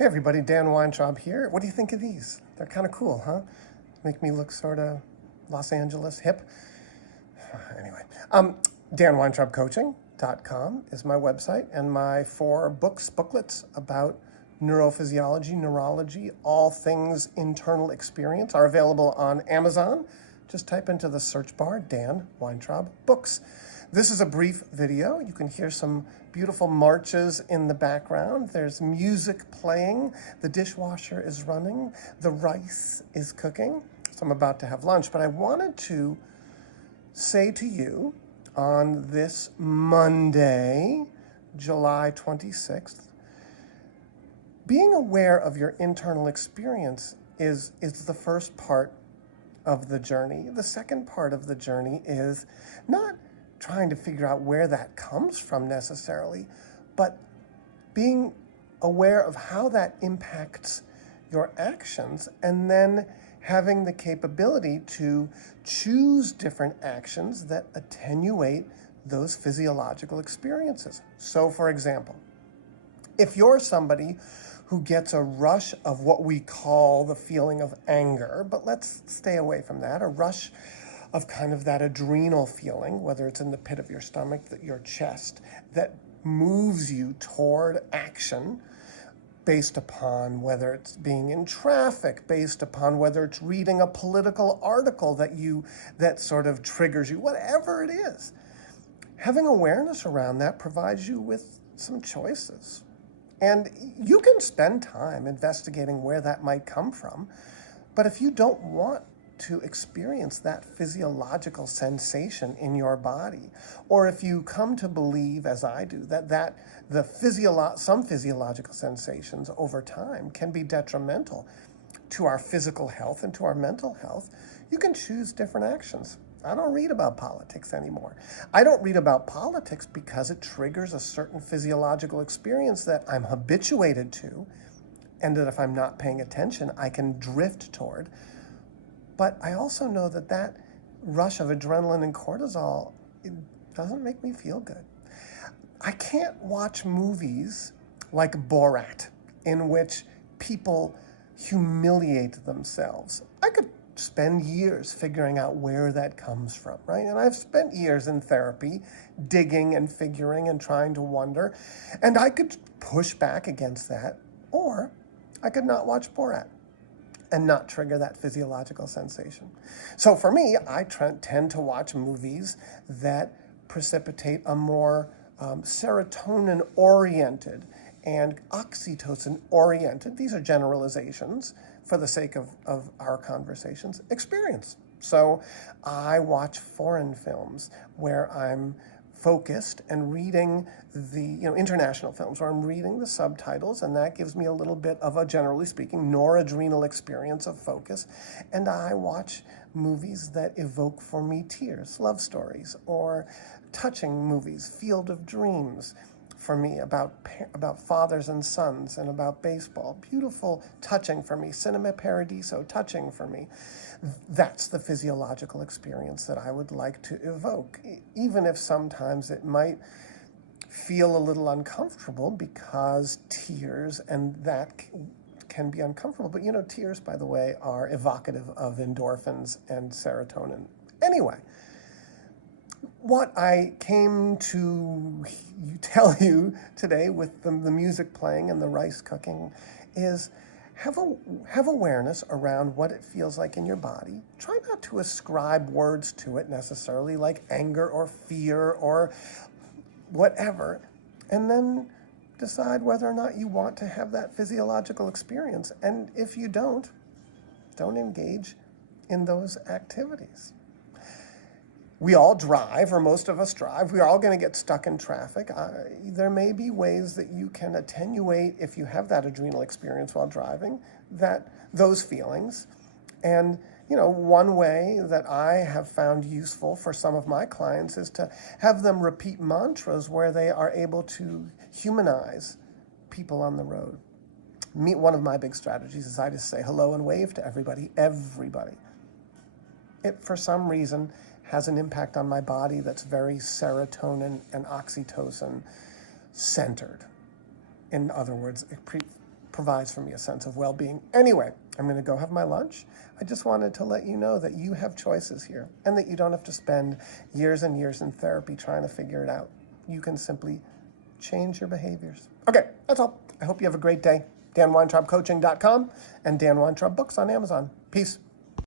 Hey everybody, Dan Weintraub here. What do you think of these? They're kind of cool, huh? Make me look sort of Los Angeles hip. Anyway, DanWeintraubCoaching.com is my website, and my 4 booklets about neurophysiology, neurology, all things internal experience are available on Amazon. Just type into the search bar, Dan Weintraub Books. This is a brief video. You can hear some beautiful marches in the background. There's music playing. The dishwasher is running. The rice is cooking. So I'm about to have lunch. But I wanted to say to you on this Monday, July 26th, being aware of your internal experience is the first part of the journey. The second part of the journey is not trying to figure out where that comes from necessarily, but being aware of how that impacts your actions, and then having the capability to choose different actions that attenuate those physiological experiences. So, for example, if you're somebody who gets a rush of what we call the feeling of anger, but let's stay away from that, a rush of kind of that adrenal feeling, whether it's in the pit of your stomach, your chest, that moves you toward action based upon whether it's being in traffic, based upon whether it's reading a political article that sort of triggers you, whatever it is. Having awareness around that provides you with some choices. And you can spend time investigating where that might come from, but if you don't want to experience that physiological sensation in your body, or if you come to believe, as I do, that some physiological sensations over time can be detrimental to our physical health and to our mental health, you can choose different actions. I don't read about politics anymore. I don't read about politics because it triggers a certain physiological experience that I'm habituated to, and that if I'm not paying attention, I can drift toward. But I also know that rush of adrenaline and cortisol, it doesn't make me feel good. I can't watch movies like Borat, in which people humiliate themselves. I could spend years figuring out where that comes from, right? And I've spent years in therapy digging and figuring and trying to wonder. And I could push back against that, or I could not watch Borat and not trigger that physiological sensation. So for me, I tend to watch movies that precipitate a more serotonin-oriented and oxytocin-oriented, these are generalizations for the sake of our conversations, experience. So I watch foreign films where I'm focused and reading the international films where I'm reading the subtitles, and that gives me a little bit of a, generally speaking, noradrenal experience of focus. And I watch movies that evoke for me tears, love stories, or touching movies, Field of Dreams for me, about fathers and sons and about baseball. Beautiful, touching for me. Cinema Paradiso, touching for me. That's the physiological experience that I would like to evoke, even if sometimes it might feel a little uncomfortable, because tears and that can be uncomfortable. But tears, by the way, are evocative of endorphins and serotonin. Anyway, what I came to tell you today with the music playing and the rice cooking is have awareness around what it feels like in your body. Try not to ascribe words to it necessarily, like anger or fear or whatever, and then decide whether or not you want to have that physiological experience. And if you don't engage in those activities. We all drive, or most of us drive. We're all going to get stuck in traffic. There may be ways that you can attenuate, if you have that adrenal experience while driving, those feelings. And one way that I have found useful for some of my clients is to have them repeat mantras where they are able to humanize people on the road. One of my big strategies is I just say hello and wave to everybody. It, for some reason, has an impact on my body that's very serotonin and oxytocin centered. In other words, provides for me a sense of well-being. Anyway, I'm going to go have my lunch. I just wanted to let you know that you have choices here and that you don't have to spend years and years in therapy trying to figure it out. You can simply change your behaviors. Okay, that's all. I hope you have a great day. DanWeintraubCoaching.com and Dan Weintraub Books on Amazon. Peace.